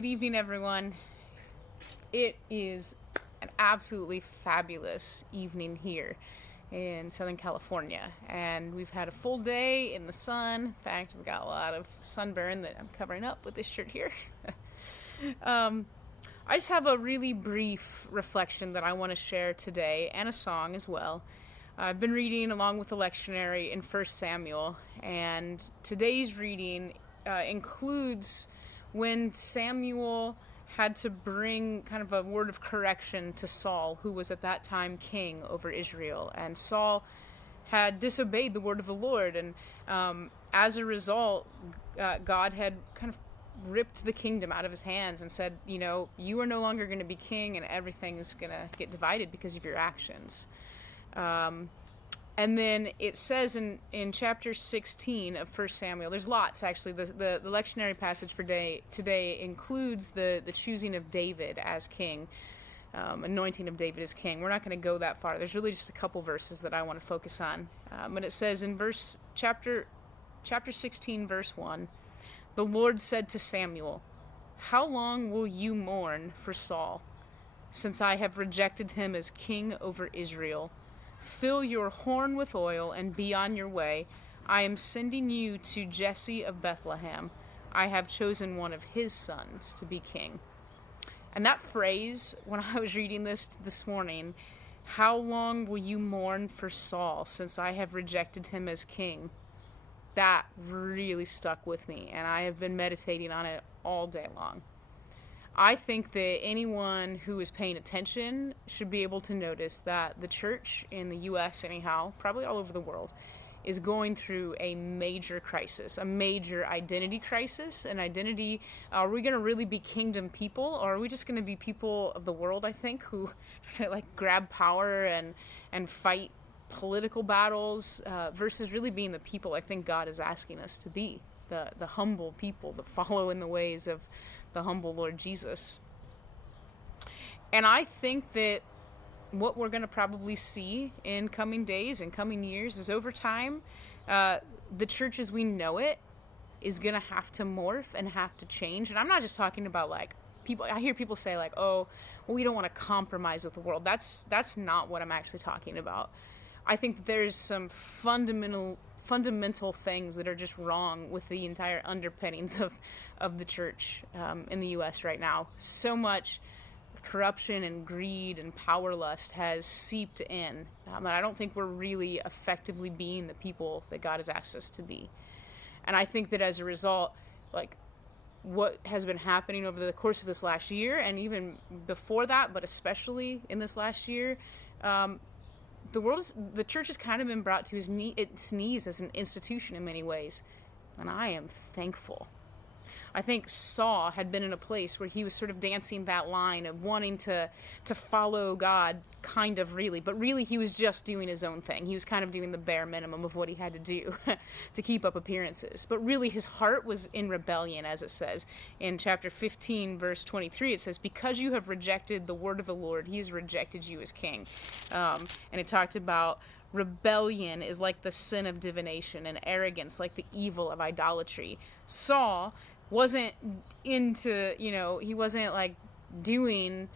Good evening, everyone. It is an absolutely fabulous evening here in Southern California, and we've had a full day in the sun. In fact, we've got a lot of sunburn that I'm covering up with this shirt here. I just have a really brief reflection that I want to share today, and a song as well. I've been reading along with the lectionary in 1 Samuel, and today's reading includes when Samuel had to bring kind of a word of correction to Saul, who was at that time king over Israel. And Saul had disobeyed the word of the Lord, and as a result, God had kind of ripped the kingdom out of his hands and said, you are no longer going to be king, and everything is going to get divided because of your actions. And then it says in chapter 16 of 1 Samuel, there's lots actually. The lectionary passage for today includes the choosing of David as king, anointing of David as king. We're not going to go that far. There's really just a couple verses that I want to focus on. But it says in chapter 16, verse 1, the Lord said to Samuel, "How long will you mourn for Saul, since I have rejected him as king over Israel? Fill your horn with oil and be on your way. I am sending you to Jesse of Bethlehem. I have chosen one of his sons to be king." And that phrase, when I was reading this morning, "How long will you mourn for Saul, since I have rejected him as king?" that really stuck with me, and I have been meditating on it all day long. I think that anyone who is paying attention should be able to notice that the church in the U.S., anyhow, probably all over the world, is going through a major crisis, a major identity crisis. An identity, are we going to really be kingdom people, or are we just going to be people of the world, I think, who grab power and fight political battles versus really being the people I think God is asking us to be, the humble people that follow in the ways of the humble Lord Jesus. And I think that what we're going to probably see in coming days and coming years is, over time, the church as we know it is going to have to morph and have to change. And I'm not just talking about people. I hear people say oh, well, we don't want to compromise with the world. That's not what I'm actually talking about. I think there's some fundamental things that are just wrong with the entire underpinnings of the church in the U.S. right now. So much corruption and greed and power lust has seeped in, and I don't think we're really effectively being the people that God has asked us to be. And I think that as a result, what has been happening over the course of this last year, and even before that, but especially in this last year, the church has kind of been brought to its knees as an institution in many ways, and I am thankful. I think Saul had been in a place where he was sort of dancing that line of wanting to follow God, kind of really, but really he was just doing his own thing. He was kind of doing the bare minimum of what he had to do to keep up appearances. But really his heart was in rebellion, as it says. In chapter 15, verse 23, it says, "Because you have rejected the word of the Lord, he has rejected you as king." And it talked about rebellion is like the sin of divination, and arrogance like the evil of idolatry. Saul wasn't into, he wasn't doing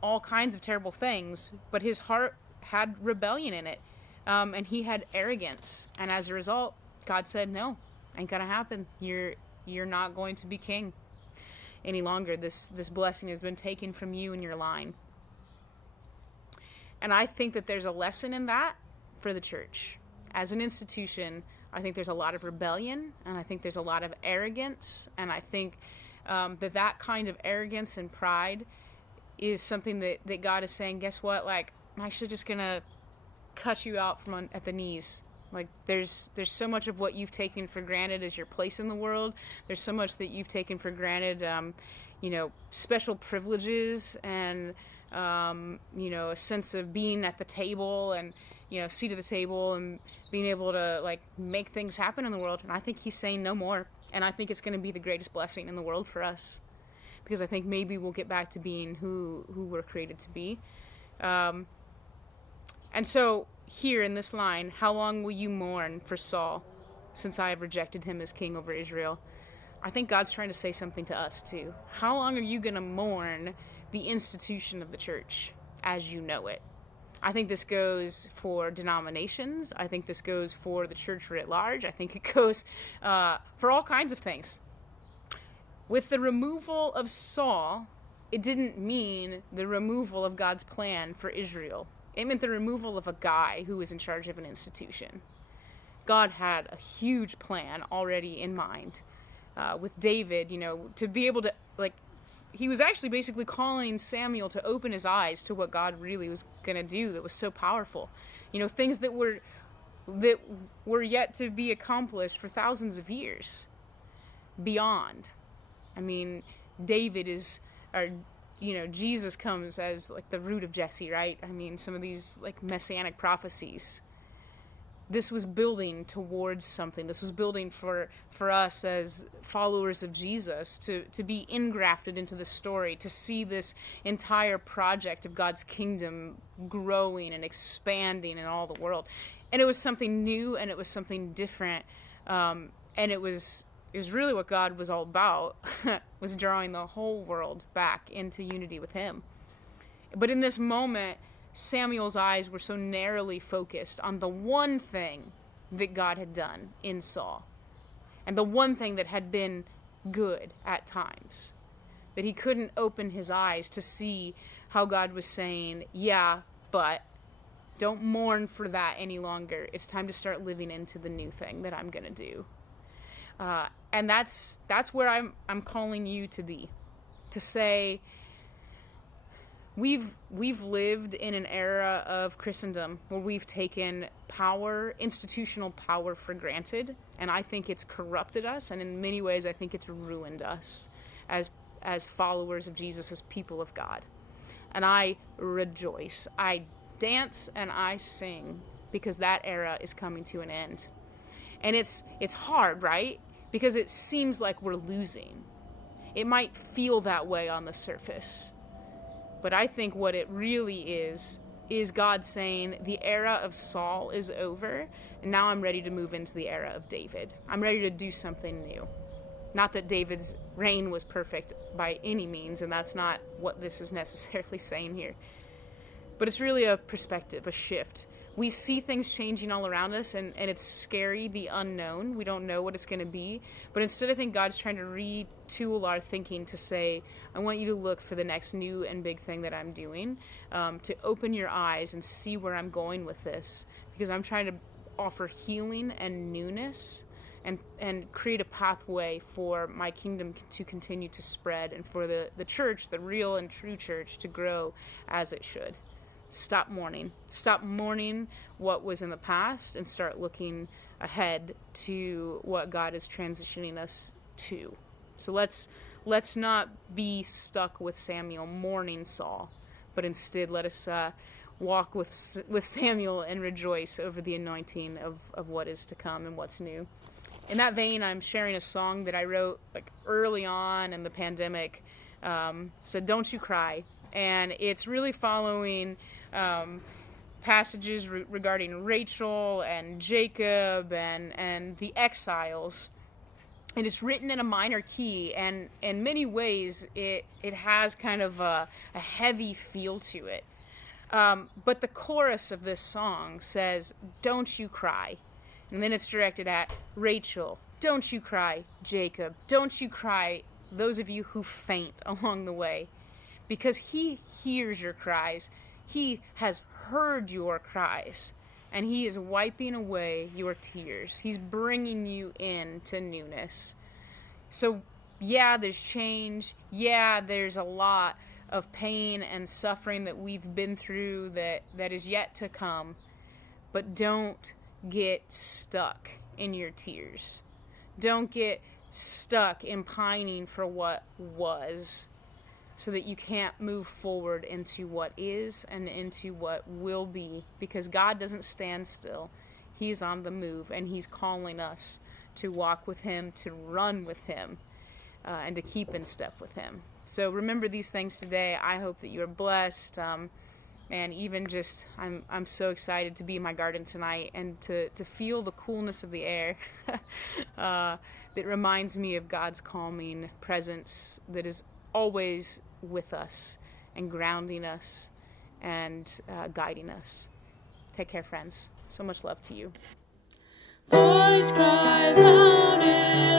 all kinds of terrible things, but his heart had rebellion in it, and he had arrogance, and as a result, God said, "No, ain't gonna happen. You're not going to be king any longer. This blessing has been taken from you and your line." And I think that there's a lesson in that for the church as an institution. I think there's a lot of rebellion, and I think there's a lot of arrogance, and I think that kind of arrogance and pride is something that God is saying, guess what? I'm actually just going to cut you out from at the knees. There's so much of what you've taken for granted as your place in the world. There's so much that you've taken for granted, special privileges and, a sense of being at the table and, seat at the table and being able to make things happen in the world. And I think he's saying no more. And I think it's going to be the greatest blessing in the world for us, because I think maybe we'll get back to being who we're created to be. And so here in this line, "How long will you mourn for Saul, since I have rejected him as king over Israel?" I think God's trying to say something to us too. How long are you going to mourn the institution of the church as you know it? I think this goes for denominations. I think this goes for the church writ large. I think it goes for all kinds of things. With the removal of Saul, it didn't mean the removal of God's plan for Israel. It meant the removal of a guy who was in charge of an institution. God had a huge plan already in mind. With David, to be able to, he was actually basically calling Samuel to open his eyes to what God really was going to do that was so powerful. Things that were yet to be accomplished for thousands of years beyond. I mean, Jesus comes as the root of Jesse, right? I mean, some of these messianic prophecies. This was building towards something. This was building for us as followers of Jesus to be ingrafted into the story, to see this entire project of God's kingdom growing and expanding in all the world. And it was something new, and it was something different, and it was really what God was all about, was drawing the whole world back into unity with him. But in this moment, Samuel's eyes were so narrowly focused on the one thing that God had done in Saul, and the one thing that had been good at times, that he couldn't open his eyes to see how God was saying, yeah, but don't mourn for that any longer. It's time to start living into the new thing that I'm going to do. And that's where I'm calling you to be, to say, we've lived in an era of Christendom where we've taken power, institutional power, for granted, and I think it's corrupted us, and in many ways I think it's ruined us as followers of Jesus, as people of God. And I rejoice, I dance, and I sing, because that era is coming to an end. And it's hard, right? Because it seems like we're losing. It might feel that way on the surface. But I think what it really is God saying, the era of Saul is over, and now I'm ready to move into the era of David. I'm ready to do something new. Not that David's reign was perfect by any means, and that's not what this is necessarily saying here. But it's really a perspective, a shift. We see things changing all around us, and it's scary, the unknown. We don't know what it's going to be. But instead, I think God's trying to retool our thinking to say, I want you to look for the next new and big thing that I'm doing, to open your eyes and see where I'm going with this. Because I'm trying to offer healing and newness and create a pathway for my kingdom to continue to spread, and for the church, the real and true church, to grow as it should. Stop mourning. Stop mourning what was in the past and start looking ahead to what God is transitioning us to. So let's not be stuck with Samuel mourning Saul, but instead let us walk with Samuel and rejoice over the anointing of what is to come and what's new. In that vein, I'm sharing a song that I wrote early on in the pandemic. So Don't You Cry. And it's really following passages regarding Rachel and Jacob and the exiles. And it's written in a minor key, and in many ways it has kind of a heavy feel to it. But the chorus of this song says, "Don't you cry." And then it's directed at Rachel. "Don't you cry, Jacob. Don't you cry, those of you who faint along the way. Because he hears your cries. He has heard your cries. And he is wiping away your tears. He's bringing you into newness." So, yeah, there's change. Yeah, there's a lot of pain and suffering that we've been through that is yet to come. But don't get stuck in your tears. Don't get stuck in pining for what was, so that you can't move forward into what is and into what will be, because God doesn't stand still. He's on the move, and he's calling us to walk with him, to run with him, and to keep in step with him. So remember these things today. I hope that you are blessed. And even just, I'm so excited to be in my garden tonight and to feel the coolness of the air. That reminds me of God's calming presence that is always with us and grounding us and guiding us. Take care, friends. So much love to you. Voice cries out in